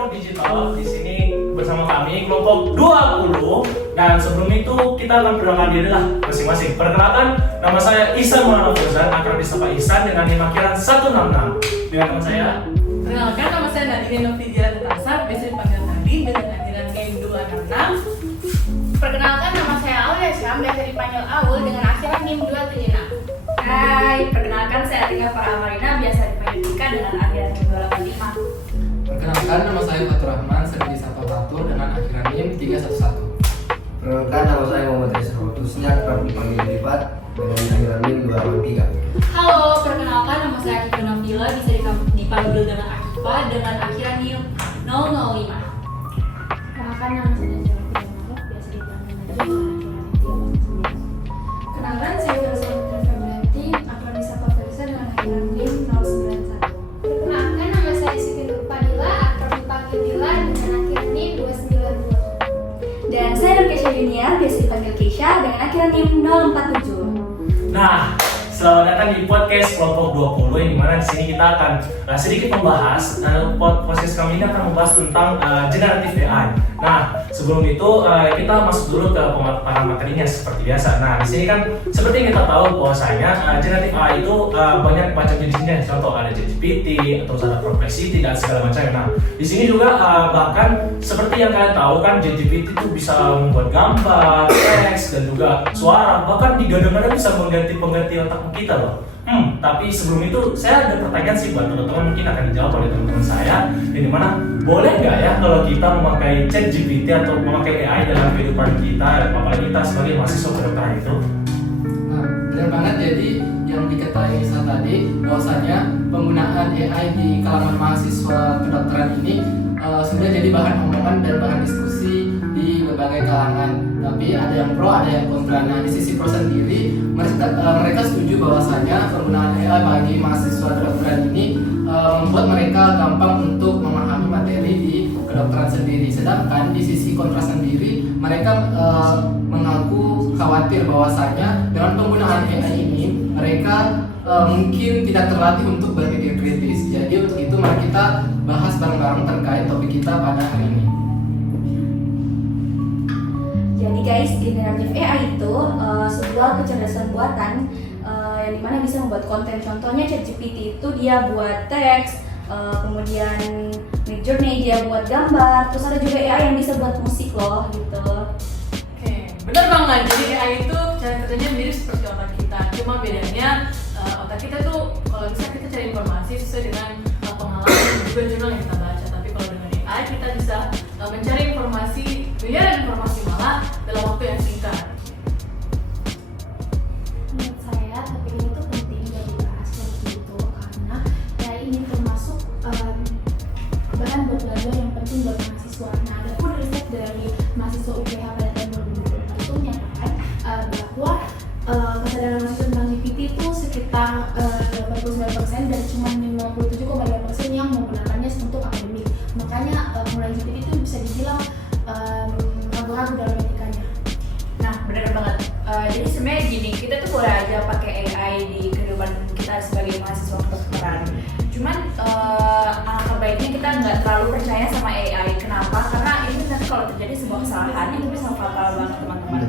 Stanford Digital. Di sini bersama kami kelompok 20. Dan sebelum itu kita akan perkenalkan diri lah masing-masing. Perkenalkan, nama saya Ihsan Maulana Fauzan, akrab disapa Ihsan dengan NIM akhiran 166. Dengan teman saya. Perkenalkan, nama saya Nadine Novidia Tetasa, biasa dipanggil Nadi dengan akhiran NIM 266. Perkenalkan, nama saya Aulia Syam, biasa dipanggil Aul dengan akhiran NIM 276. Hai, perkenalkan saya Atika Farah Marina, biasa dipanggil Tika dengan akhiran NIM 285. Perkenalkan, nama saya Fatur Rahman, sering disapa Fatur dengan akhiran NIM 311. Perkenalkan, nama saya Muhammad Reza Rotusnya, kerap dipanggil Lipat dengan akhiran NIM 283. Halo, perkenalkan nama saya Akifah Nabila, bisa dipanggil dengan Akifa dengan akhiran NIM 005. Perkenalkan, nama saya Najwa Firmanov, biasa dipanggil Najwa dengan akhiran NIM 349. Kenalan, saya Versa Putri Febrianti, akrab disapa Versa dengan akhiran NIM 091. Perkenalkan, nama saya Siti Nurfadila, akrab dipanggil Dila dengan akhiran NIM 292. Dan saya Nurkesha Junior, biasa dipanggil Keisha dengan akhiran NIM 047. Nah, selamat datang di podcast kelompok 20 yang dimana di sini kita akan sedikit membahas podcast kami ini akan membahas tentang generatif AI. Nah, sebelum itu kita masuk dulu ke pemaparan materinya seperti biasa. Nah, di sini kan seperti yang kita tahu bahwasanya generatif AI itu banyak macam jenisnya. Contoh ada GPT, terus ada Perplexity dan segala macam. Nah, di sini juga bahkan seperti yang kalian tahu kan GPT itu bisa membuat gambar, teks dan juga suara. Bahkan digadang-gadang bisa mengganti otak kita loh. Tapi sebelum itu saya ada pertanyaan sih buat teman-teman, mungkin akan dijawab oleh teman-teman saya. Yang dimana boleh nggak ya kalau kita memakai ChatGPT atau memakai AI dalam kehidupan kita, apalagi kita sebagai mahasiswa kedokteran itu? Nah, benar banget. Jadi yang diketahui saat tadi bahwasanya penggunaan AI di kalangan mahasiswa kedokteran ini sudah jadi bahan omongan dan bahan diskusi di berbagai kalangan. Tapi ada yang pro, ada yang kontra. Nah, di sisi pro sendiri mereka setuju bahwasanya penggunaan AI bagi mahasiswa kedokteran ini membuat mereka gampang untuk memahami materi di kedokteran sendiri. Sedangkan di sisi kontra sendiri mereka mengaku khawatir bahwasanya dengan penggunaan AI ini mereka mungkin tidak terlatih untuk berpikir kritis. Jadi untuk itu mari kita bahas bareng-bareng terkait topik kita pada hari ini. Jadi guys, generatif AI itu sebuah kecerdasan buatan yang dimana bisa membuat konten. Contohnya ChatGPT itu dia buat teks, kemudian Midjourney dia buat gambar, terus ada juga AI yang bisa buat musik loh gitu. Oke, bener banget. Jadi AI itu cara kerjanya mirip seperti otak kita. Cuma bedanya otak kita tuh kalau bisa kita cari informasi sesuai dengan pengalaman dan juga jurnal yang kita baca. Tapi kalau dengan AI kita bisa mencari informasi, miliaran informasi malah dalam waktu yang singkat. Menurut saya, topik ini tuh penting dan dibahas seperti itu karena AI ini termasuk bahan buat belajar yang penting buat mahasiswa. Nah, ada pun riset dari mahasiswa UPH pada tahun 2024 itu menyatakan bahwa kesadaran mahasiswa tentang GPT itu sekitar 89% dan cuma 57,2% yang menggunakannya untuk akademik. Makanya penggunaan GPT itu bisa dibilang ragu-ragu dalam etikanya. Nah, benar banget. Jadi sebenarnya gini, kita tuh boleh aja pakai AI di kehidupan kita sebagai mahasiswa kedokteran. Cuman alangkah baiknya kita nggak terlalu percaya sama AI. Kenapa? Karena ini nanti kalau terjadi sebuah kesalahan itu bisa fatal banget teman-teman.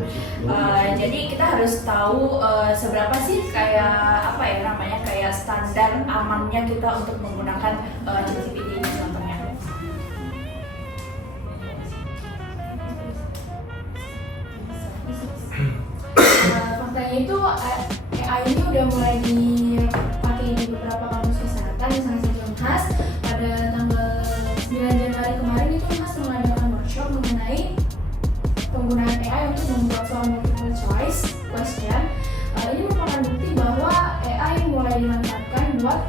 Jadi kita harus tahu seberapa sih kayak apa ya namanya kayak standar amannya kita untuk menggunakan ChatGPT ini contohnya. Faktanya itu AI ini udah mulai dipakai di beberapa kampus kesehatan, misalnya saja Unhas pada tanggal 9 Januari kemarin itu Unhas mengadakan workshop mengenai penggunaan AI untuk membuat soal multiple choice question. Ini merupakan bukti bahwa AI mulai dimanfaatkan buat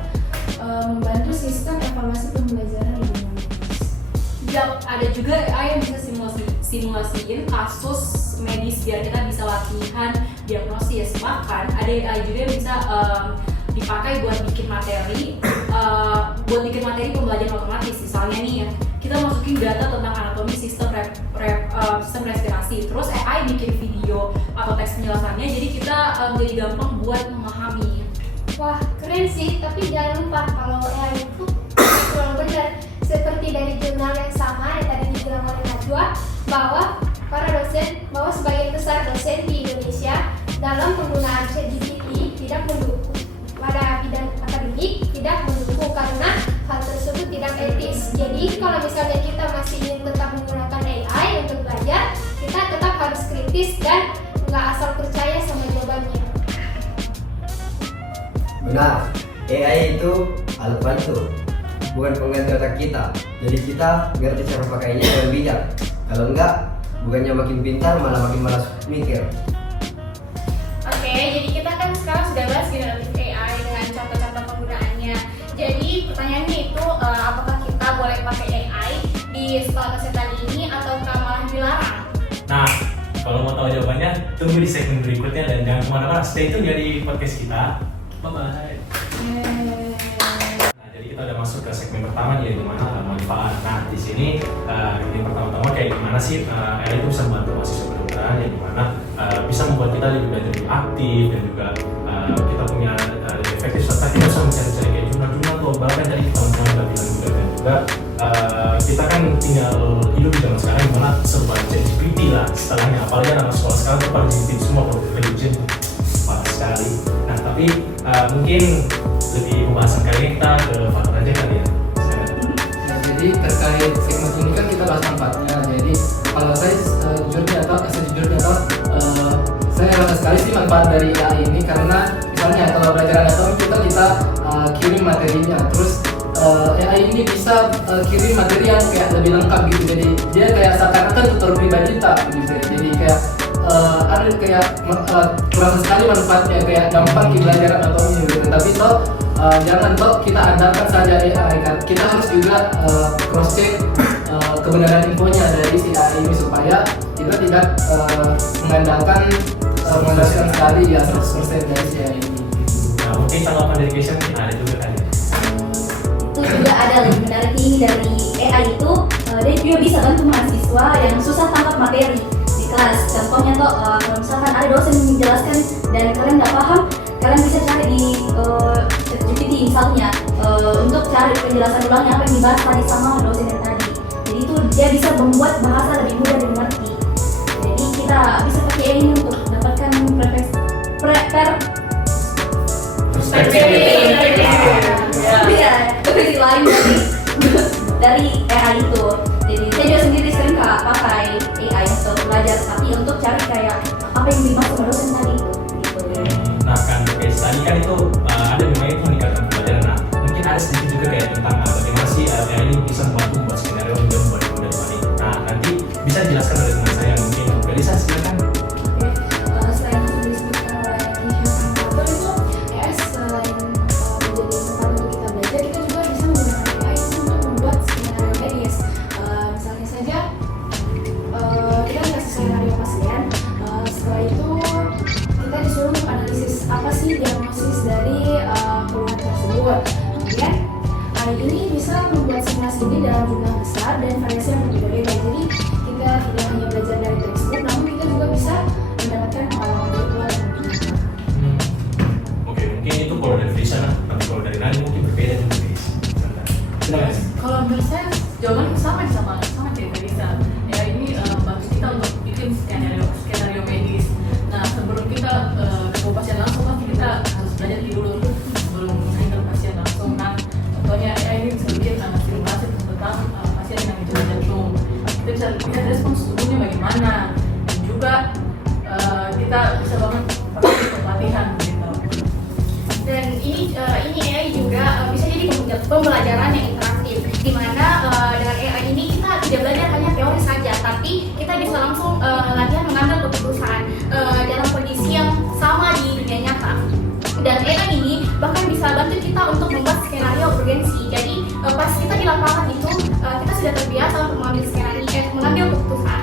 membantu sistem evaluasi pembelajaran di dunia medis. Ada juga AI yang bisa simulasiin kasus medis biar kita bisa latihan diagnosis. Bahkan ada AI juga yang bisa dipakai buat bikin materi pembelajaran otomatis. Misalnya nih ya, kita masukin data tentang anatomi sistem sistem respirasi, terus AI bikin video atau teks penjelasannya, jadi kita jadi gampang buat memahami. Wah, keren sih, tapi jangan lupa kalau AI itu kurang benar. Seperti dari jurnal yang sama yang tadi dibilang oleh Najwa, bahwa sebagian besar dosen di Indonesia dalam penggunaan ChatGPT tidak mendukung pada bidang akademik, tidak mendukung karena hal tersebut tidak etis. Jadi kalau misalnya kita masih ingin tetap menggunakan AI untuk belajar, kita tetap harus kritis dan nggak asal percaya sama jawabannya. Benar, AI itu alat bantu, bukan pengganti otak kita. Jadi kita ngerti cara pakainya dengan bijak. Kalau enggak, bukannya makin pintar malah makin malas mikir. Oke, jadi kita kan sekarang sudah bahas generatif AI dengan contoh-contoh penggunaannya. Jadi pertanyaannya itu apakah kita boleh pakai AI di sekolah kesehatan ini ataukah malah dilarang? Nah, kalau mau tahu jawabannya, tunggu di segmen berikutnya dan jangan kemana-mana. Stay tune ya di podcast kita. Bye-bye. Nah, jadi kita udah masuk ke segmen pertama nih, di mana manfaat. Nah, di sini ini pertama-tama kayak gimana sih AI itu bisa membantu mahasiswa kedokteran, yang dimana bisa membuat kita lebih aktif dan juga kita punya lebih efektif serta kita bisa mencari-cari kayak jurnal-jurnal tuh bahkan dari teman-teman kita bilang juga dan juga kita kan tinggal hidup di zaman sekarang dimana serba ChatGPT lah setelahnya, apalagi anak sekolah sekarang tuh pada GPT semua kalau religion parah sekali. Nah tapi mungkin lebih pembahasan kali ini kita ke Fatur aja kali ya. Nah, jadi terkait segmen ini kan kita bahas manfaatnya. Jadi kalau saya sejujurnya saya rasa sekali sih manfaat dari AI ini, karena misalnya kalau belajar anatomi kita kirim materinya, terus AI ini bisa kirim materi yang kayak lebih lengkap gitu. Jadi dia kayak seakan-akan tutor pribadi tak gitu. Jadi kayak ada kayak kurang sekali manfaatnya, kayak gampang belajar anatomi gitu. Tapi toh jangan toh kita andalkan saja AI kan. Kita harus juga cross check kebenaran infonya dari si AI ini supaya kita tidak mengandalkan sekali ya 100% dari si AI ini. Nah mungkin tanggapan dari Keisha mungkin ada juga kan ya. Itu juga ada lebih menarik ini dari AI itu, dia juga bisa bantu mahasiswa yang susah tangkap materi di kelas. Contohnya tuh kalau misalkan ada dosen yang menjelaskan dan kalian nggak paham, kalian bisa cari di ChatGPT misalnya untuk cari penjelasan ulangnya apa yang dibahas tadi sama dosen yang tadi. Jadi itu dia bisa membuat bahasa lebih mudah dimengerti. Jadi kita bisa pakai AI ini untuk dapatkan perspektif lain dari AI itu. Jadi saya juga sendiri sering pakai AI untuk belajar, tapi untuk cari kayak apa yang dimaksud dosen tadi itu. Nah kan guys, tadi kan itu ada memang itu meningkatkan pembelajaran. Nah mungkin ada sedikit juga kayak tentang bagaimana sih AI ini bisa membantu membuat skenario hingga membuat model balik. Nah nanti bisa dijelaskan oleh teman saya mungkin. Belisa silakan. Selain yang disebutkan oleh Nisha sama Fatur itu, AI selain menjadi tempat untuk kita belajar, kita juga bisa menggunakan AI itu untuk membuat skenario medis. Misalnya saja kita dikasih skenario pasien, setelah itu kita disuruh menganalisis apa sih diagnosis dari keluhan tersebut. Kemudian AI ini bisa membuat simulasi ini dalam jumlah besar dan variasi yang berbeda-beda. Jadi kita tidak hanya belajar dari textbook, namun kita juga bisa mendapatkan pengalaman virtual yang lebih nyata. Oke mungkin itu kalau dari Belisa, tapi kalau dari Nani mungkin berbeda juga guys. Silakan. Kalau menurut saya jawaban sama kayak Belisa. Ya ini bantu kita untuk bikin skenario medis. Nah sebelum kita ke pasien langsung pasti kita harus belajar dulu sebelum menghandle pasien langsung. Nah contohnya ini bisa bikin simulasi tentang pasien yang gejala jantung. Kita bisa lihat respons tubuhnya bagaimana, dan juga kita bisa banget pakai pelatihan gitu. Dan ini AI juga bisa jadi pembelajaran yang interaktif, di mana dengan AI ini kita tidak belajar hanya teori saja, tapi kita bisa langsung latihan mengambil keputusan dalam kondisi yang sama di dunia nyata. Dan AI ini bahkan bisa bantu kita untuk membuat skenario urgensi. Jadi pas kita di lapangan itu kita sudah terbiasa untuk mengambil mengambil keputusan.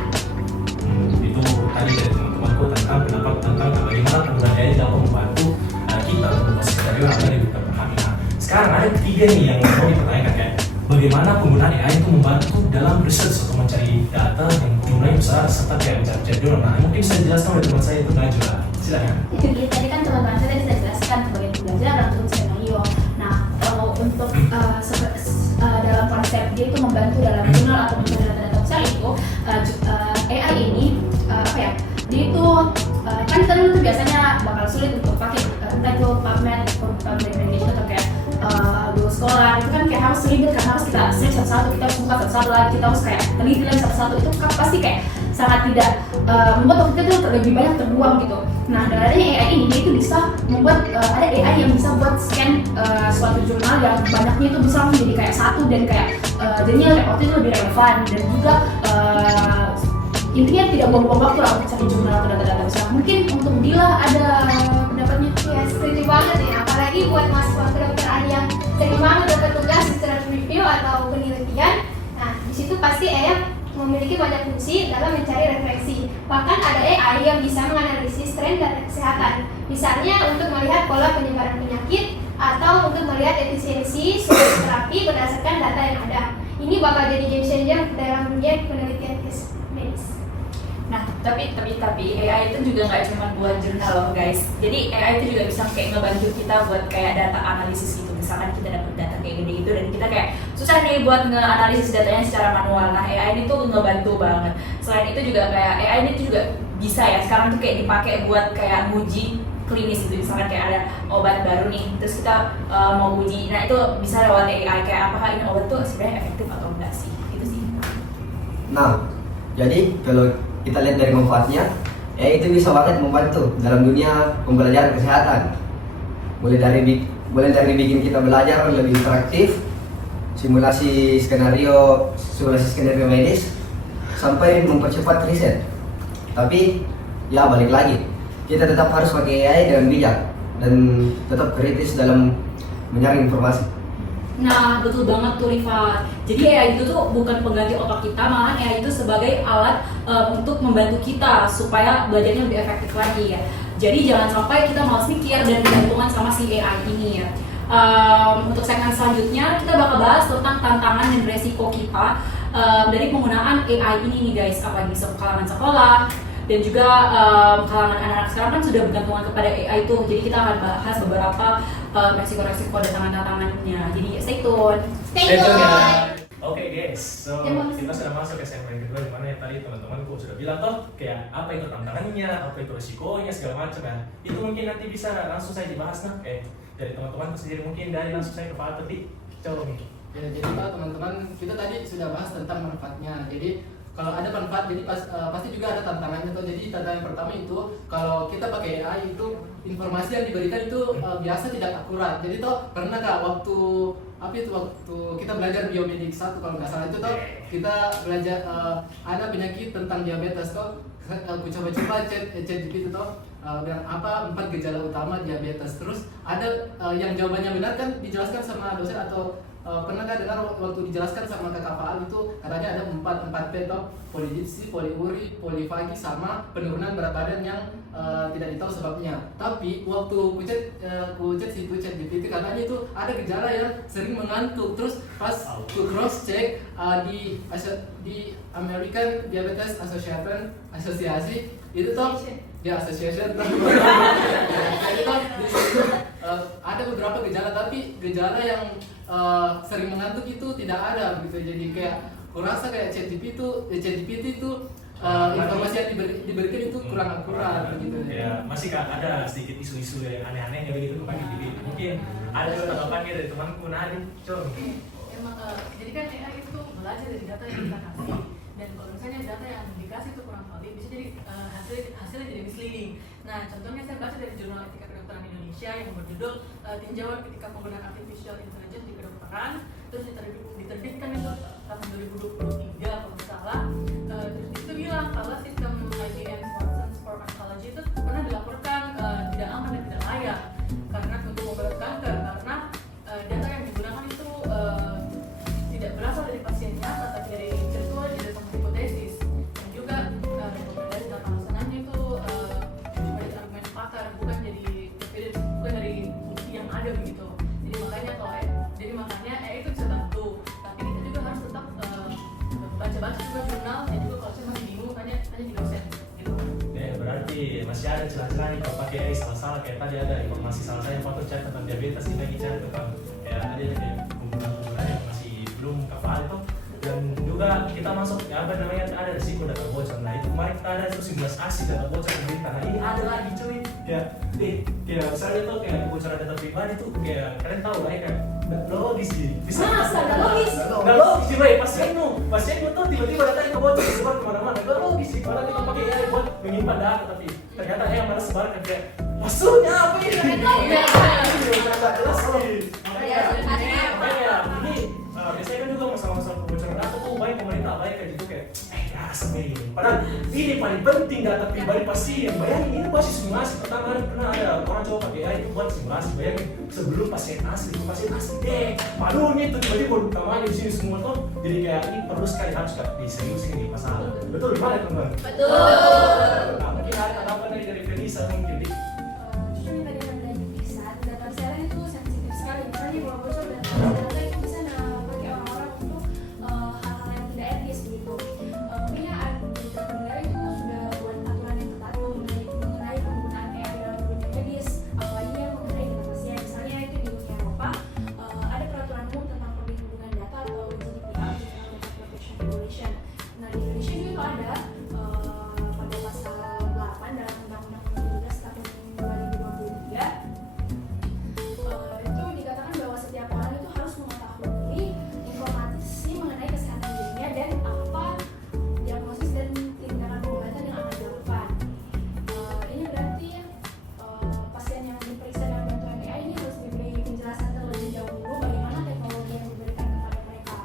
Itu tadi dari teman-temanku tentang bagaimana penggunaan AI dapat membantu kita untuk membuat skenario yang lebih kita pahami. Nah, sekarang ada ketiga nih yang mau dipertanyakan ya. Bagaimana penggunaan AI itu membantu dalam research atau mencari data yang jumlahnya besar serta kayak mencari jurnal. Nah, mungkin bisa dijelaskan oleh teman saya itu Najwa. Silakan. Itu dia tadi kan teman-teman saya tadi sudah jelaskan sebagai pembelajaran untuk skenario. Nah kalau untuk dalam konsep dia itu membantu dalam jurnal atau mencari data-data besar itu AI ini dia itu kan kita dulu tuh biasanya bakal sulit untuk pakai entah itu PubMed atau Public Education atau kayak Google Scholar itu kan kayak harus ribet kan, harus kita search satu-satu, kita harus buka satu-satu lagi, kita harus kayak teliti lagi satu-satu, itu kan pasti kayak sangat tidak membuat waktu kita tuh lebih banyak terbuang gitu. Nah dengan adanya AI ini dia itu bisa membuat ada AI yang bisa buat scan suatu jurnal yang banyaknya itu bisa langsung jadi kayak satu dan kayak jadinya reportnya itu lebih relevan dan juga intinya tidak buang-buang waktu lah untuk cari jurnal atau data-data besar. Mungkin untuk Dila ada pendapatnya? Ya setuju banget ya, apalagi buat mahasiswa kedokteran yang sering banget dapat tugas research review atau penelitian. Nah di situ pasti AI memiliki banyak fungsi dalam mencari refleksi. Bahkan ada AI yang bisa menganalisis tren data kesehatan, misalnya untuk melihat pola penyebaran penyakit atau untuk melihat efisiensi suatu terapi berdasarkan data yang ada. Ini bakal jadi game changer dalam dunia penelitian medis. Nah, tapi AI itu juga nggak cuma buat jurnal loh guys. Jadi AI itu juga bisa kayak ngebantu kita buat kayak data analisis gitu. Misalkan kita dapat data kayak gede gitu dan kita kayak susah nih buat nge-analisis datanya secara manual. Nah, AI ini tuh ngebantu banget. Selain itu juga kayak AI ini tuh juga bisa ya sekarang tuh kayak dipakai buat kayak uji klinis gitu. Misalkan kayak ada obat baru nih, terus kita mau uji. Nah, itu bisa lewat AI kayak apakah ini obat tuh sebenarnya efektif atau enggak sih. Itu sih. Nah, jadi kalau kita lihat dari manfaatnya, itu bisa banget membantu dalam dunia pembelajaran kesehatan. Mulai dari bikin kita belajar lebih interaktif, simulasi skenario medis, sampai mempercepat riset. Tapi ya balik lagi, kita tetap harus pakai AI dengan bijak dan tetap kritis dalam menyaring informasi. Nah, betul banget tuh Rifa. Jadi AI itu tuh bukan pengganti otak kita, malahan AI itu sebagai alat untuk membantu kita supaya belajarnya lebih efektif lagi ya. Jadi jangan sampai kita malas mikir dan bergantungan sama si AI ini ya. Untuk segmen selanjutnya kita bakal bahas tentang tantangan dan resiko kita dari penggunaan AI ini nih guys, apalagi di kalangan sekolah dan juga kalangan anak-anak sekarang kan sudah bergantungan kepada AI itu. Jadi kita akan bahas beberapa resiko-resiko dan tantangan-tantangannya. Jadi stay tune. Stay tune ya. Oke guys, so kita sudah masuk ke segmen kedua di mana yang tadi teman-temanku sudah bilang toh kayak apa itu tantangannya, apa itu resikonya segala macam ya. Itu mungkin nanti bisa langsung saya dibahas nah. Dari teman-teman sendiri mungkin dari langsung saya ke Pak Teti. Coba nih. Ya, jadi Pak teman-teman kita tadi sudah bahas tentang manfaatnya. Jadi kalau ada manfaat, jadi pasti juga ada tantangannya tuh. Jadi tantangan yang pertama itu kalau kita pakai AI itu informasi yang diberikan itu biasa tidak akurat. Jadi tuh pernah kak waktu kita belajar biomedik 1 kalau nggak salah itu tuh kita belajar ada penyakit tentang diabetes tuh. Aku coba-coba chat GPT tuh bilang apa 4 gejala utama diabetes. Terus ada yang jawabannya benar kan dijelaskan sama dosen atau pernah nggak dengar waktu dijelaskan sama kakak Faal itu katanya ada 4 P toh, polidipsi, poliuri, polifagi sama penurunan berat badan yang tidak ditahu sebabnya. Tapi waktu kucet situ chat GPT katanya itu ada gejala yang sering mengantuk. Terus pas ku cross check di American Diabetes Associasi itu toh ya association jadi toh ada beberapa gejala, tapi gejala yang sering mengantuk itu tidak ada begitu. Jadi kayak kurasa kayak ChatGPT itu informasi yang diberikan itu kurang akurat begitu. Ya, masih kak ada sedikit isu-isu yang aneh-aneh ya begitu Pak Gigi. Mungkin ada tanggapannya dari temanku Nadine. Coba. Emang jadi kan AI itu belajar dari data yang kita kasih, dan kalau misalnya data yang dikasih itu kurang valid bisa jadi hasilnya jadi misleading. Nah contohnya saya baca dari jurnal etika kedokteran Indonesia yang berjudul tinjauan ketika penggunaan artificial intelligence di kedokteran, terus diterbitkan itu tahun 2023 kalau nggak salah. Terus itu bilang kalau sistem IBM Watson for Oncology itu pernah dilaporkan tidak aman dan tidak layak karena untuk obat kanker, karena data yang digunakan itu tidak berasal dari pasiennya tetapi dari virtual jadi sama hipotesis, dan juga rekomendasi data laksananya itu cuma dari argumen pakar, bukan dari bukti yang ada begitu. Jadi makanya itu bisa bantu, tapi kita juga harus tetap baca-baca juga jurnal, dan juga kalau saya masih bingung tanya di dosen gitu. Berarti masih ada celah-celah nih kalau pakai AI salah-salah kayak tadi ada informasi salah saya foto chat tentang diabetes ini lagi chat tentang kayak ada kayak penggunaan yang masih sebelum kapal itu. Dan juga kita masuk apa namanya ada risiko data bocor. Nah itu kemarin kita ada itu simulasi aksi data bocor pemerintah. Nah ini ada lagi cuy. Kayak misalnya tuh kayak kebocoran data pribadi tuh kayak kalian tahu lah ya kan nggak logis sih. Bisa Nggak logis. nggak logis sih, Bay. Pasien tuh tiba-tiba datanya kebocor sebar kemana-mana. Nggak logis sih. Padahal kita pakai AI buat menyimpan data tapi ternyata AI malah sebarkan kayak maksudnya apa ini? Nggak jelas sih. Makanya ini biasanya kan juga masalah-masalah kebocoran data tuh baik pemerintah baik kayak gitu kayak ya sendiri. Padahal ini paling penting data pribadi pasien. Bayangin ini pasti simulasi. Pertama kali pernah ada orang coba pakai AI itu buat simulasi. Bayangin sebelum pasien asli deh. Malunya itu tiba-tiba utamanya di sini semua tuh. Jadi kayak ini perlu sekali harus diserius ini masalah. Betul gimana teman? Betul. Nah, mungkin ada apa dari Felisa mungkin di Jujur nih tadi yang dari Pisa, data kesehatan itu sensitif sekali. Misalnya kalau bocor data itu bisa pakai orang-orang untuk hal-hal yang tidak etis gitu. Mungkin ada beberapa negara itu sudah buat aturan yang ketat mengenai penggunaan AI dalam dunia medis, apalagi yang mengenai data pasien. Misalnya itu di Uni Eropa ada peraturan umum tentang perlindungan data atau GDPR, General Data Protection Regulation. Nah di Indonesia juga ada pada pasal 8 dalam Undang-Undang 17 tahun 2023 itu dikatakan bahwa setiap orang itu harus mengetahui informasi mengenai kesehatan dirinya dan apa diagnosis dan tindakan pengobatan yang akan dilakukan. Ini berarti pasien yang diperiksa dengan bantuan AI ini harus diberi penjelasan terlebih dahulu bagaimana teknologi yang diberikan kepada mereka.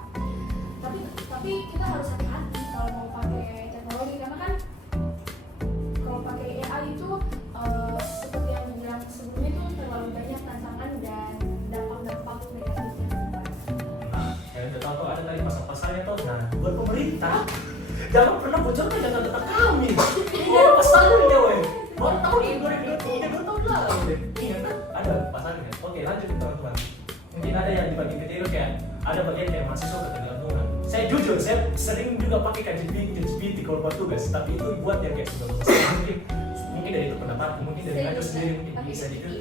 Tapi kita harus hati-hati kalau mau pakai teknologi karena kan kalau pakai AI itu seperti yang dibilang sebelumnya itu terlalu banyak tantangan dan dampak-dampak negatifnya. Nah, yang kita tahu tuh ada tadi pasal-pasalnya tuh. Nah, buat pemerintah jangan pernah bocorkan data-data kami. Ini ada pasalnya, weh. Baru tahun ini 2023, 2 tahun lalu deh. Ingat kan? Ada pasalnya. Oke, lanjut teman-teman. Mungkin ada yang dibagi kecil kayak ada bagian kayak mahasiswa ketergantungan. Saya jujur, saya sering juga pakai ChatGPT kalau buat tugas, tapi itu buat yang kayak sudah selesai. Mungkin dari itu pendapat, mungkin dari Najwa sendiri mungkin bisa dikit.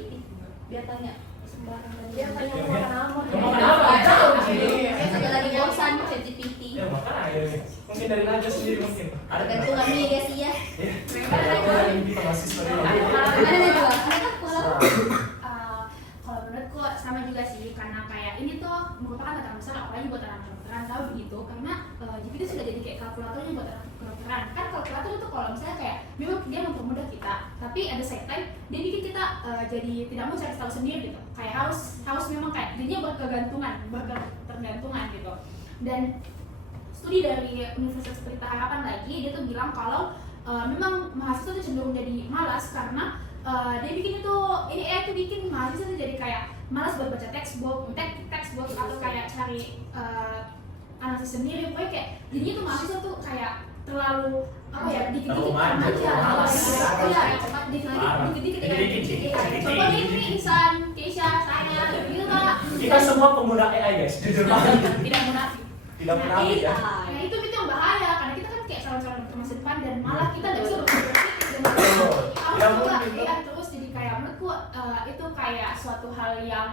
Biar tanya sembarang Dia tanya Yang mau makan apa? Mau makan apa? Jauh sih. Saya juga lagi bosan ChatGPT. Ya makanya mungkin dari Najwa sendiri mungkin ada Tergantungan nih guys ya. yang kita mahasiswa ini. Ada Najwa? Ada kalau Kalau menurutku sama juga sih karena kayak ini tuh merupakan tantangan besar apalagi buat anak kedokteran tahu begitu karena GPT sudah jadi kayak kalkulatornya buat anak kedokteran kan kalkulator itu kalau misalnya kayak memang dia mempermudah kita tapi ada side time dia bikin kita jadi tidak mau cari tahu sendiri gitu kayak harus memang kayak jadinya bertergantungan gitu dan studi dari Universitas Pelita Harapan lagi dia tuh bilang kalau memang mahasiswa tuh cenderung jadi malas karena dia bikin itu ini AI tuh bikin mahasiswa tuh jadi kayak malas buat baca textbook atau kayak cari analisis sendiri pokoknya kayak jadinya tuh mahasiswa tuh kayak terlalu apa ya dikit-dikit aja dikit-dikit contohnya ini Insan, Keisha, saya gitu kak Kita semua pengguna AI guys, jujur banget. tidak munafik Tidak munafik ya. nah itu yang bahaya karena kita kan kayak calon-calon dokter masa depan dan malah kita nggak bisa berpikir dengan Ya, harus juga mungkin. AI terus jadi kayak menurutku itu kayak suatu hal yang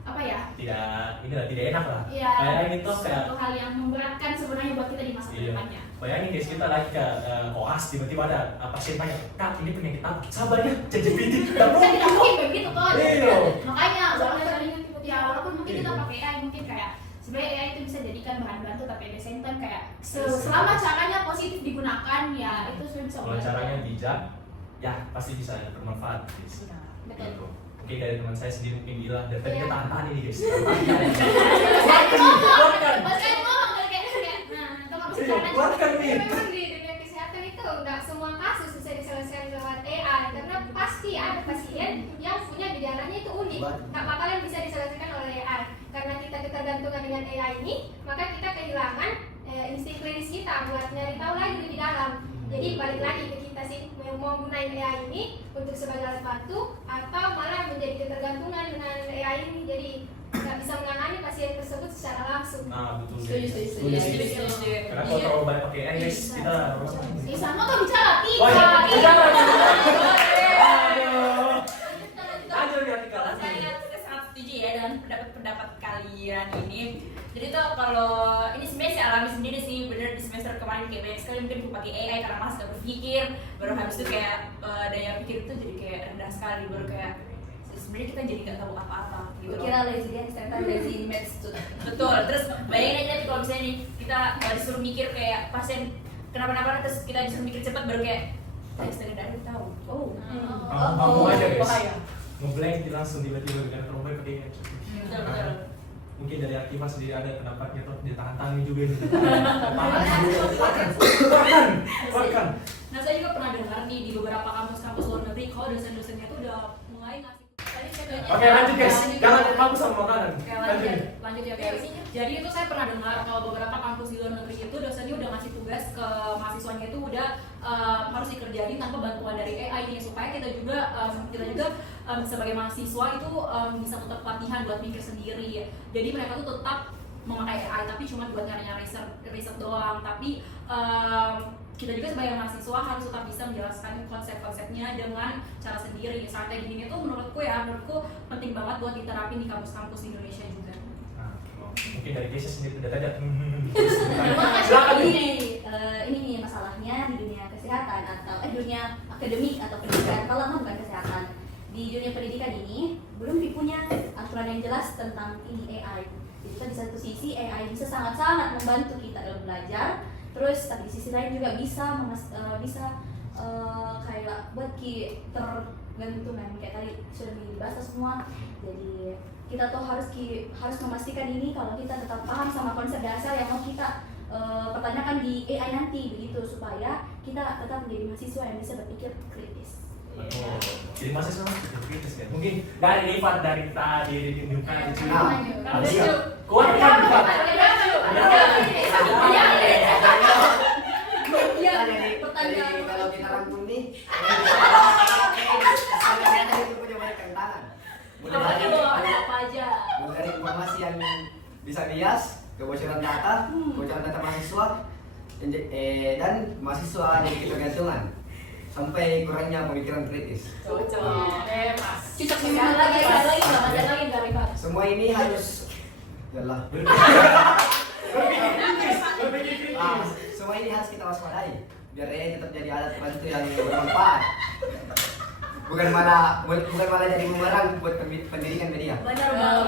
apa ya Tidak enak lah. ya Kayak ini tuh kayak suatu hal yang memberatkan sebenarnya buat kita di masa Iya. depannya. Bayangin guys, kita lagi ke koas, tiba-tiba ada pasien tanya, Kak ini penyakit apa? Sabar ya, ChatGPT. Gak Kita tidak mungkin. mungkin begitu tuh. Iya. Makanya walaupun mungkin kita pakai AI mungkin kayak sebenarnya AI itu bisa jadikan bahan bantu tapi at the same time kayak selama caranya positif digunakan ya itu sebenarnya bisa Kalau caranya bijak, ya pasti bisa bermanfaat guys. Betul. Gitu. Oke, dari teman saya sendiri mungkin bilang, dan tadi Iya. kita tahan ini guys. Bahkan ngomong kayak nah itu nggak bisa caranya. Keluarkan nih. Memang di dunia kesehatan itu nggak semua kasus bisa diselesaikan lewat AI karena pasti ada pasien yang punya gejalanya itu unik, nggak bakalan bisa diselesaikan oleh AI. Karena kita ketergantungan dengan AI ini, maka kita kehilangan insting klinis kita buat nyari tahu lagi lebih dalam. Jadi balik lagi ke kita sih mau gunain AI ini untuk sebagai alat bantu atau malah menjadi ketergantungan dengan AI ini jadi nggak bisa menangani pasien tersebut secara langsung. Nah, betul Setuju, guys. setuju, Setuju sih. setuju. Karena kalau terlalu banyak pakai AI guys, kita Sama tuh bicara Oh, iya. tiga. Aduh. Lanjut ya, Tika. Kalau saya sangat setuju ya dengan pendapat-pendapat kalian ini. Jadi tuh kalau kedokteran kayak banyak sekali mungkin pakai AI karena malas gak berpikir, baru habis itu kayak daya pikir itu jadi kayak rendah sekali, baru kayak sebenarnya kita jadi nggak tahu apa-apa gitu loh. Kira lazy dia ternyata lazy match tuh. Betul, terus bayangin aja kalau misalnya nih kita disuruh mikir kayak pasien kenapa-napa terus kita disuruh mikir cepat baru kayak dari darah tahu. Oh. Mampu aja guys. bahaya. Ngeblank langsung tiba-tiba dengan terobek ke dia. Betul, betul. Mungkin dari Akima sendiri ada pendapatnya tuh di tangan-tangan juga ini. Bahkan. Nah, saya juga pernah dengar nih di beberapa kampus-kampus luar negeri kalau dosen-dosennya tuh udah mulai ngasih. Tadi saya tanya. Oke, lanjut guys. Jangan terpaku sama makanan. Oke, lanjut ya guys. Jadi itu saya pernah dengar kalau beberapa kampus di luar negeri itu dosennya udah ngasih tugas ke mahasiswanya itu udah harus dikerjain tanpa bantuan dari AI nih supaya kita juga sebagai mahasiswa itu bisa tetap latihan buat mikir sendiri. Jadi mereka tuh tetap memakai AI tapi cuma buat nyari riset doang. Tapi kita juga sebagai mahasiswa harus tetap bisa menjelaskan konsep-konsepnya dengan cara sendiri. Saat kayak gini tuh menurutku penting banget buat diterapin di kampus-kampus di Indonesia juga. Mungkin dari Keisha sendiri udah tanya. Silakan ini nih masalahnya di dunia kesehatan atau dunia akademik atau pendidikan. Kalau bukan kesehatan, di dunia pendidikan ini belum dipunya aturan yang jelas tentang ini AI. Jadi kan di satu sisi AI bisa sangat-sangat membantu kita dalam belajar, terus tapi di sisi lain juga bisa kayak buat tergantungan kayak tadi sudah dibahas semua. Jadi kita tuh harus memastikan ini kalau kita tetap paham sama konsep dasar yang mau kita pertanyakan di AI nanti begitu supaya kita tetap menjadi mahasiswa yang bisa berpikir kritis. Jadi mahasiswa kritis kan? Mungkin dari lipat dari tadi di dunia di sini. Habis itu kuat kan lipat. Jadi kalau kita rangkum nih, itu punya banyak tantangan. Mulai dari informasi yang bisa bias, kebocoran data mahasiswa, dan mahasiswa yang ketergantungan, sampai kurangnya pemikiran kritis. Cocok lagi. Semua ini harus, yalah. Semua ini harus kita waspadai biar AI tetap jadi alat bantu yang bermanfaat. Bukan malah jadi bumerang buat pendidikan media. Benar banget.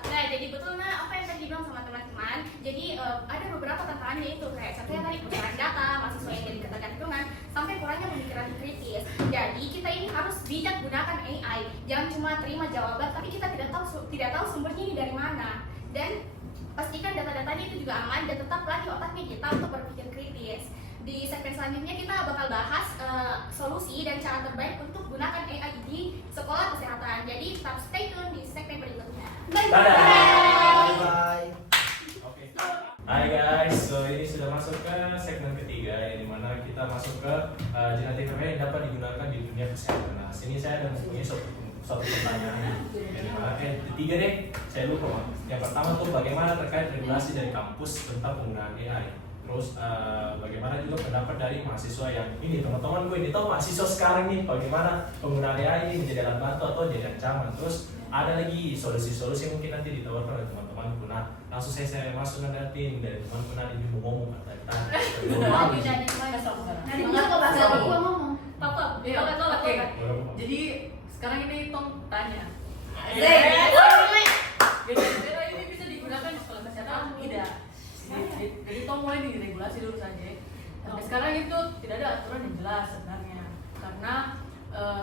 Nah, jadi betul apa yang tadi dibilang sama teman-teman. Jadi ada beberapa tantangannya itu kayak satunya tadi kebocoran data, mahasiswa yang jadi ketergantungan, sampai kurangnya pemikiran kritis. Jadi kita ini harus bijak gunakan AI, jangan cuma terima jawaban, tapi kita tidak tahu sumbernya ini dari mana. Dan pastikan data-datanya itu juga aman dan tetap latih otaknya kita untuk berpikir kritis. Di segmen selanjutnya kita bakal bahas solusi dan cara terbaik untuk gunakan AI di sekolah kesehatan. Jadi tetap stay tune di segmen berikutnya. Bye. Oke. Hai guys, so ini sudah masuk ke segmen ketiga yang dimana kita masuk ke generatif AI yang dapat digunakan di dunia kesehatan. Nah, sini saya ada mempunyai suatu pertanyaan. Yang dimana ketiga deh, saya lupa. Yang pertama tuh bagaimana terkait regulasi dari kampus tentang penggunaan AI. Terus bagaimana juga pendapat dari mahasiswa yang ini teman-teman gue ini tahu mahasiswa sekarang nih bagaimana penggunaan AI ini menjadi alat bantu atau jadi ancaman. Terus ada lagi solusi-solusi yang mungkin nanti ditawarkan oleh teman-teman. Nah, langsung saya masuk nanti dari teman-teman ini mau ngomong tadi. Nanti Gua ngomong. Jadi sekarang ini Tong tanya. Ini bisa digunakan di sekolah kesehatan? Tidak. Jadi Tong mulai di regulasi dulu saja. Sampai sekarang itu tidak ada aturan yang jelas sebenarnya. Karena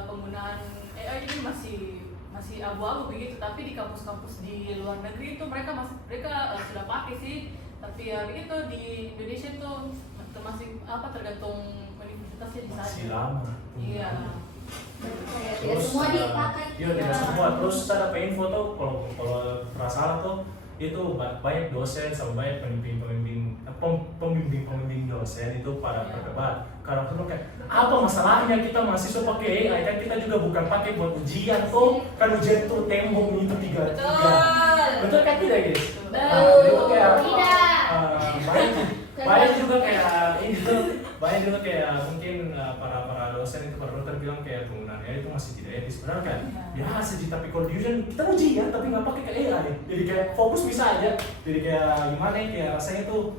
penggunaan AI ini masih abu-abu begitu. Tapi di kampus-kampus di luar negeri itu mereka sudah pakai sih. Tapi ya begitu di Indonesia itu masih tergantung universitasnya di sana. Masih lama. Iya. Tidak semua dipakai. Iya, tidak semua. Terus ada info tuh kalau pernah salah tuh itu banyak dosen sama banyak pembimbing dosen itu pada berdebat karena tuh kayak apa masalahnya kita mahasiswa pakai AI kan kita juga bukan pakai buat ujian tuh kan ujian tuh tembok itu tiga betul kan tidak guys? Itu kayak banyak juga kayak ini tuh banyak juga kayak mungkin para dosen itu, para dokter bilang kayak penggunaan AI itu masih tidak etis. Padahal kan ya sejuta pikul fusion kita ujian tapi nggak pakai ke AI. Jadi kayak fokus bisa aja. Jadi kayak gimana ya, kayak rasanya tuh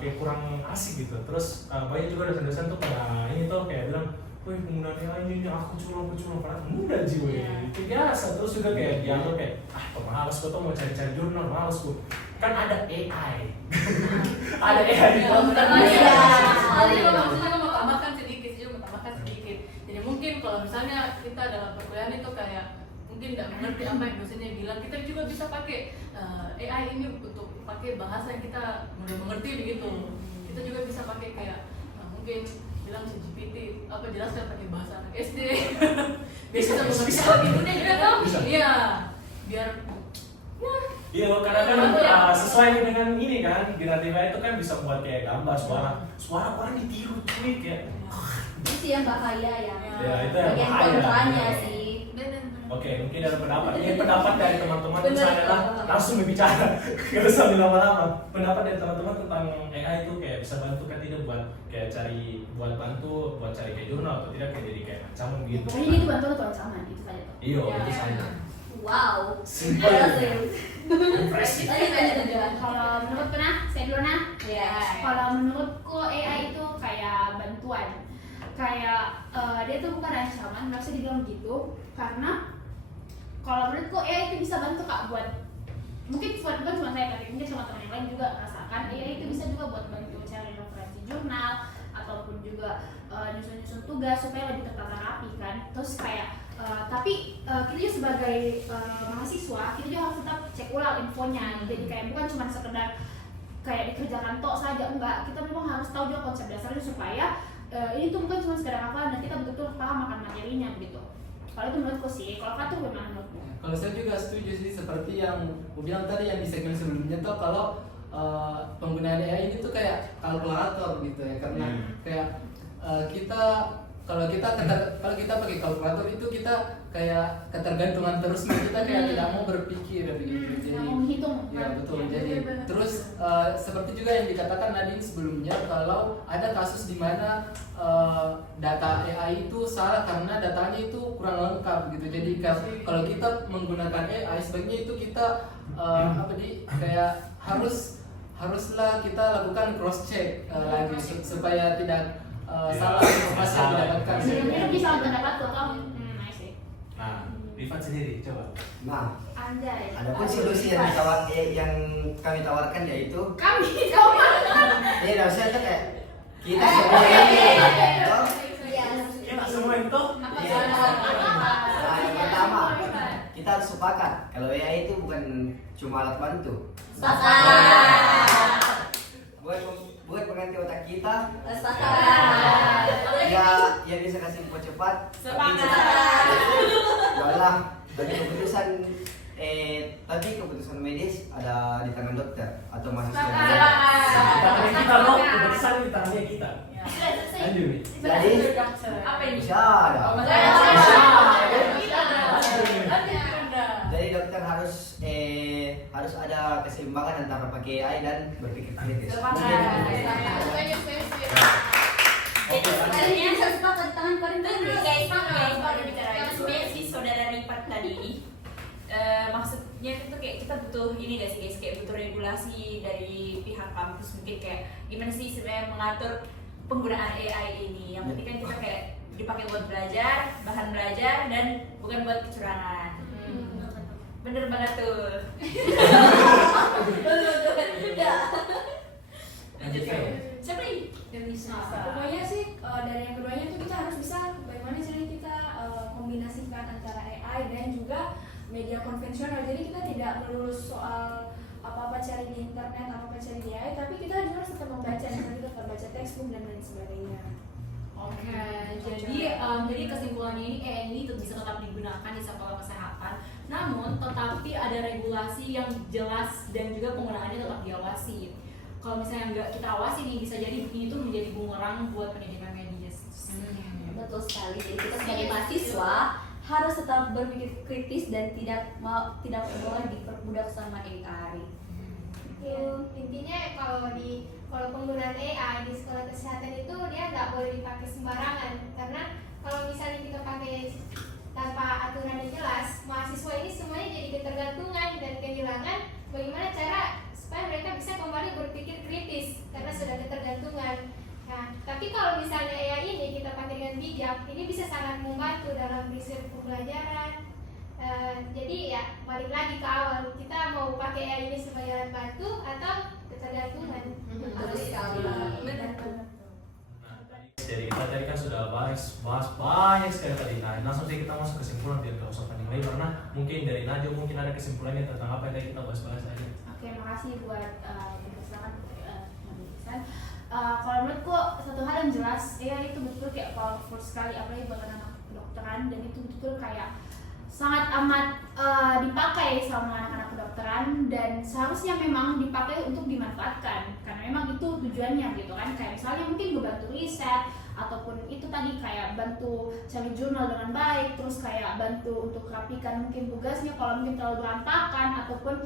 kayak kurang asik gitu. Terus banyak juga dosen-dosen tuh pada ini tuh kayak bilang, wih penggunaan AI ini aku curang padahal mudah jiwa itu biasa. Terus juga kayak dianggap kayak pemalas kok tuh mau cari-cari jurnal, malas kok. Kan ada AI. Ada AI di dalam Maksudnya mau tambahkan sedikit. Jadi mungkin kalau misalnya kita dalam perkuliahan itu kayak mungkin tidak mengerti apa yang dosennya bilang, kita juga bisa pakai AI ini untuk pakai bahasa yang kita mudah mengerti begitu. Kita juga bisa pakai kayak mungkin bilang ChatGPT apa jelaskan pakai bahasa anak SD. Bisa mengerti apa ibunya juga tuh. Iya. Biar iya, karena kan sesuai dengan ini kan, generatif AI itu kan bisa buat kayak gambar, suara orang ditiru cuy kayak. Itu yang bahaya ya. Ya, itu yang bagian bahaya. kontranya sih. Oke, mungkin ada pendapat. Ini pendapat dari teman-teman itu Bener. adalah langsung berbicara, gak usah lama-lama. Pendapat dari teman-teman tentang AI itu kayak bisa bantu kan tidak buat kayak buat cari kayak jurnal atau tidak kayak jadi kayak ancaman gitu. Pokoknya itu bantuan atau ancaman itu saja tuh. Iya, itu saja. Wow. Simpel. Impresif. Lanjut. Kalau menurut pernah, saya dulu nah. Ya. Kalau menurutku AI itu kayak bantuan, kayak dia tuh bukan ancaman, nggak bisa dibilang gitu. Karena kalau menurutku AI itu bisa bantu kak buat mungkin bukan cuma saya tapi mungkin sama teman yang lain juga merasakan AI itu bisa juga buat bantu cari referensi jurnal ataupun juga nyusun tugas supaya lebih tertata rapi kan. Terus kayak tapi kita juga sebagai mahasiswa kita juga harus tetap cek ulang infonya. Jadi kayak bukan cuma sekedar kayak dikerjakan tok saja, enggak, kita memang harus tahu juga konsep dasarnya supaya ini tuh bukan cuma sekedar hafalan dan kita betul-betul paham akan materinya begitu. Kalau itu menurutku sih, kalau kata gimana menurutku? Kalau saya juga setuju sih seperti yang aku bilang tadi yang di segmen sebelumnya tuh kalau penggunaan AI ini tuh kayak kalkulator gitu ya, karena kayak kalau kita pakai kalkulator itu kita kayak ketergantungan terus, kita kayak tidak mau berpikir begitu. Jadi Mau menghitung. ya betul. Jadi terus seperti juga yang dikatakan Nadine sebelumnya, kalau ada kasus di mana data AI itu salah karena datanya itu kurang lengkap gitu. Jadi kalau kita menggunakan AI sebaiknya itu kita kayak haruslah kita lakukan cross check lagi supaya tidak salah informasi yang didapatkan. Sebenarnya bisa pendapat tuh kamu. I see. Nah, Rifat sendiri coba. Nah, Anjay. ada pun solusi yang kami tawarkan yaitu Kami kau ya saya tuh kayak kita semua Kita semua itu Iya. Nah, yang pertama kita harus sepakat kalau AI itu bukan cuma alat bantu. Buat pengganti otak kita. Ya, yang bisa kasih info cepat. Yalah, tapi keputusan medis ada di tangan dokter atau mahasiswa. kita loh, keputusan di tangannya kita. Lanjut. Jadi Apa ini? bisa ada. Jadi dokter harus ada keseimbangan antara pakai AI dan berpikir kritis. Kalian harus pakai tangan kalian Guys, kalau udah bicara itu sebenarnya si saudara Rifat tadi maksudnya itu kayak kita butuh ini gak sih guys, kayak butuh regulasi dari pihak kampus, mungkin kayak gimana sih sebenarnya mengatur penggunaan AI ini. Yang penting kan kita kayak dipakai buat belajar, bahan belajar, dan bukan buat kecurangan. Bener banget tuh. Lanjut Fel. Siapa nih? Pokoknya sih dari yang keduanya tuh kita harus bisa bagaimana caranya kita kombinasikan antara AI dan juga media konvensional. Jadi kita tidak melulu soal apa-apa cari di internet, apa-apa cari di AI, tapi kita juga harus tetap membaca, misalnya kita tetap baca textbook dan lain sebagainya. Oke, jadi kesimpulannya ini AI ini bisa tetap digunakan di sekolah kesehatan, namun tetapi ada regulasi yang jelas dan juga penggunaannya tetap diawasi. Kalau misalnya nggak kita awasi nih, bisa jadi ini tuh menjadi bumerang buat pendidikan medis. Betul sekali. Jadi kita sebagai mahasiswa harus tetap berpikir kritis dan tidak boleh diperbudak sama AI. Intinya kalau di kalau penggunaan AI di sekolah kesehatan itu dia nggak boleh dipakai sembarangan, karena kalau misalnya kita pakai tanpa aturan yang jelas, mahasiswa ini semuanya jadi ketergantungan dan kehilangan bagaimana cara supaya mereka bisa kembali berpikir kritis karena sudah ketergantungan. Nah, tapi kalau misalnya AI ini kita pakai dengan bijak, ini bisa sangat membantu dalam riset pembelajaran. Jadi ya balik lagi ke awal, kita mau pakai AI ini sebagai alat bantu atau ketergantungan. Betul sekali. Jadi kita tadi kan sudah bahas banyak sekali tadi. Nah, langsung saja kita masuk kesimpulan biar gak usah panjang lagi, karena mungkin dari Najwa mungkin ada kesimpulannya tentang apa yang tadi kita bahas aja. Oke, makasih buat penjelasan penjelasan. Kalau menurutku satu hal yang jelas, AI itu betul kayak powerful sekali, apalagi buat anak kedokteran, dan itu betul kayak sangat amat dipakai sama anak-anak kedokteran, dan seharusnya memang dipakai untuk dimanfaatkan karena memang itu tujuannya gitu kan. Kayak misalnya mungkin membantu riset, ataupun itu tadi kayak bantu cari jurnal dengan baik, terus kayak bantu untuk rapikan mungkin tugasnya kalau mungkin terlalu berantakan, ataupun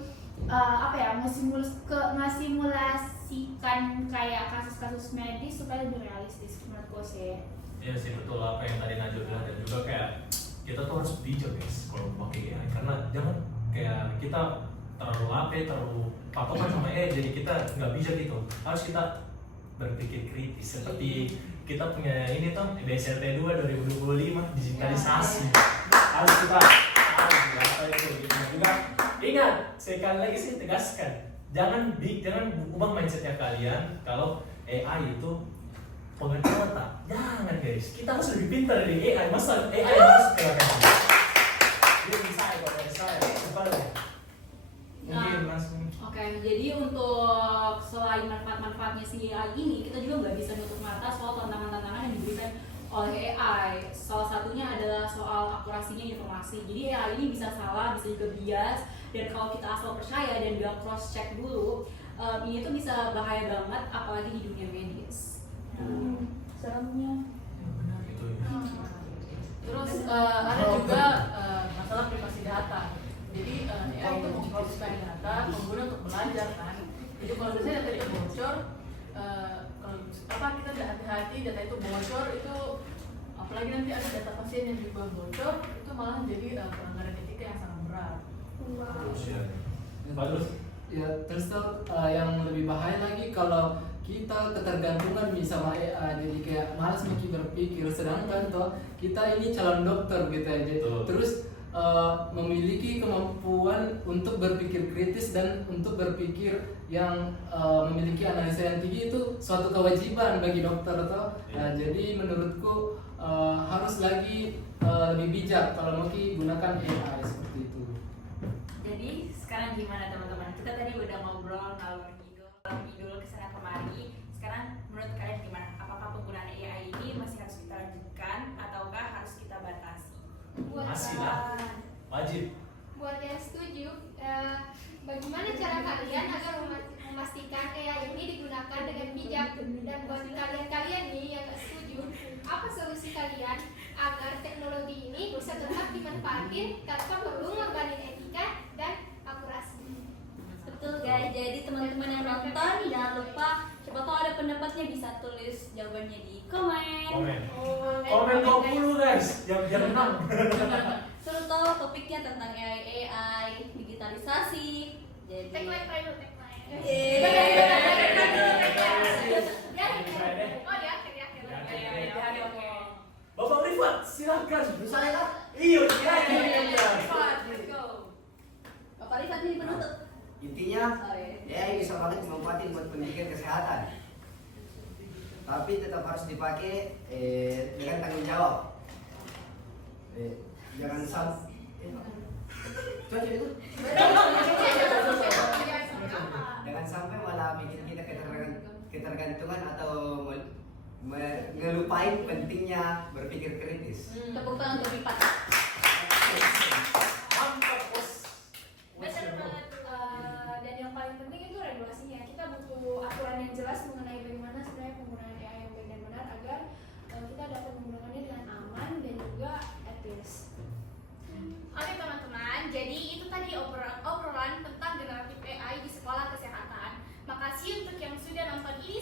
ngesimulasikan kayak kasus-kasus medis supaya lebih realistis menurutku sih. Iya sih, betul apa yang tadi Najwa bilang, dan juga kayak kita tuh harus bijak guys kalau pakai AI, karena jangan kayak kita terlalu patokan sama AI jadi kita nggak bijak gitu. Harus kita berpikir kritis seperti kita punya ini tuh BSRT 2 2025 digitalisasi. Harus kita itu gitu. Juga ingat, sekali lagi saya tegaskan, jangan ubah mindsetnya kalian kalau AI itu pengerti otak. Jangan guys, kita harus lebih pintar dari AI. Masa AI harus kayak dia bisa kalau dari saya mungkin langsung. Oke, jadi untuk selain manfaat-manfaatnya si AI ini, kita juga nggak bisa nutup mata soal tantangan-tantangan yang diberikan oleh AI. Salah satunya adalah soal akurasinya informasi. Jadi AI ini bisa salah, bisa juga bias, dan kalau kita asal percaya dan nggak cross check dulu, ini tuh bisa bahaya banget, apalagi di dunia medis. Seremnya. Itu. Terus ada juga masalah privasi data. Jadi AI itu memproseskan data pengguna untuk belajar kan. Jadi kalau misalnya data itu bocor, kalau kita tidak hati-hati data itu bocor, itu apalagi nanti ada data pasien yang juga bocor, itu malah menjadi pelanggaran etika yang sangat berat. Bagus. Ya, terus tuh yang lebih bahaya lagi kalau kita ketergantungan nih sama AI, jadi kayak malas mungkin berpikir, sedangkan toh kita ini calon dokter gitu aja. Terus memiliki kemampuan untuk berpikir kritis dan untuk berpikir yang memiliki analisa yang tinggi itu suatu kewajiban bagi dokter toh. Jadi menurutku harus lagi lebih bijak kalau mau gunakan AI seperti itu. Jadi sekarang gimana teman-teman? Kita tadi udah ngobrol ngalor ngidul kesana kemari. Sekarang menurut kalian gimana? Apakah penggunaan AI ini masih harus kita lanjutkan ataukah harus kita batasi? Masih lah. Wajib. Buat yang setuju, bagaimana cara kalian agar memastikan AI ini digunakan dengan bijak? Dan buat kalian nih yang gak setuju, apa solusi kalian agar teknologi ini bisa tetap dimanfaatin tanpa perlu ngorbanin etika dan akurasi? Betul guys, jadi teman-teman yang nonton jangan lupa, siapa tahu ada pendapatnya bisa tulis jawabannya di komen. Komen 20 guys, jam 6. Seru toh topiknya tentang AI, digitalisasi. Jadi Tagline dulu, tagline. Bapak Rifat, silakan. Saya iya. Bapak Rifat ini penutup. Intinya AI bisa banget dimanfaatin buat pendidikan kesehatan, tapi tetap harus dipakai dengan tanggung jawab. Jangan jangan sampai malah bikin kita ketergantungan atau ngelupain pentingnya berpikir kritis. Tepuk tangan untuk Rifat. Benar banget. Dan yang paling penting itu regulasinya. Kita butuh aturan yang jelas mengenai bagaimana sebenarnya penggunaan AI yang baik dan benar agar kita dapat menggunakannya dengan aman dan juga etis. Oke teman-teman, jadi itu tadi obrolan tentang generatif AI di sekolah kesehatan. Makasih untuk yang sudah nonton ini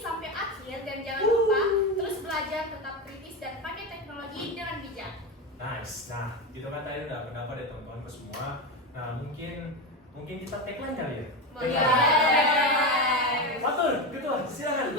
Yes. Nah, itu kan tadi udah pendapat dari teman-teman ke semua. Nah, mungkin kita tagline kali ya. Iya. Betul, ketua, silakan.